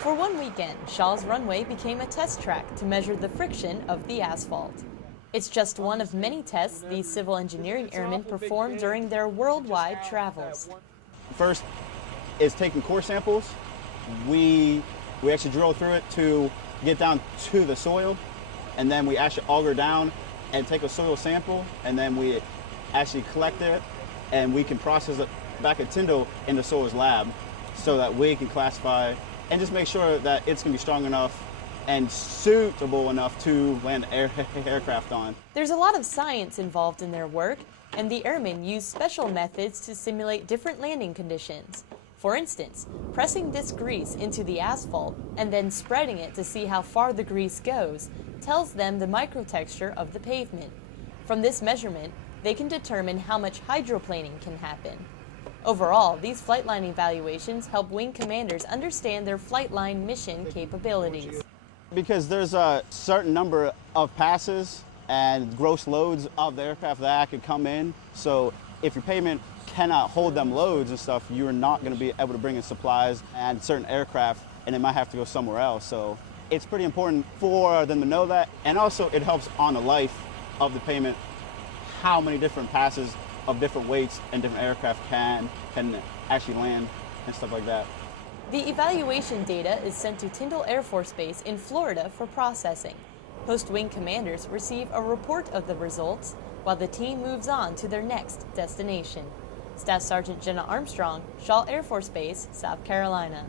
For one weekend, Shaw's runway became a test track to measure the friction of the asphalt. It's just one of many tests these civil engineering airmen perform during their worldwide travels. First is taking core samples. We actually drill through it to get down to the soil, and then we actually auger down and take a soil sample, and then we actually collect it, and we can process it back at Tyndall in the soils lab so that we can classify and just make sure that it's going to be strong enough and suitable enough to land aircraft on. There's a lot of science involved in their work, and the airmen use special methods to simulate different landing conditions. For instance, pressing this grease into the asphalt and then spreading it to see how far the grease goes tells them the microtexture of the pavement. From this measurement, they can determine how much hydroplaning can happen. Overall, these Flightline evaluations help wing commanders understand their Flightline mission capabilities. Because there's a certain number of passes and gross loads of the aircraft that could come in. So if your pavement cannot hold them loads and stuff, you're not going to be able to bring in supplies and certain aircraft, and it might have to go somewhere else. So it's pretty important for them to know that. And also it helps on the life of the pavement, how many different passes of different weights and different aircraft can actually land and stuff like that. The evaluation data is sent to Tyndall Air Force Base in Florida for processing. Post-wing commanders receive a report of the results while the team moves on to their next destination. Staff Sergeant Jenna Armstrong, Shaw Air Force Base, South Carolina.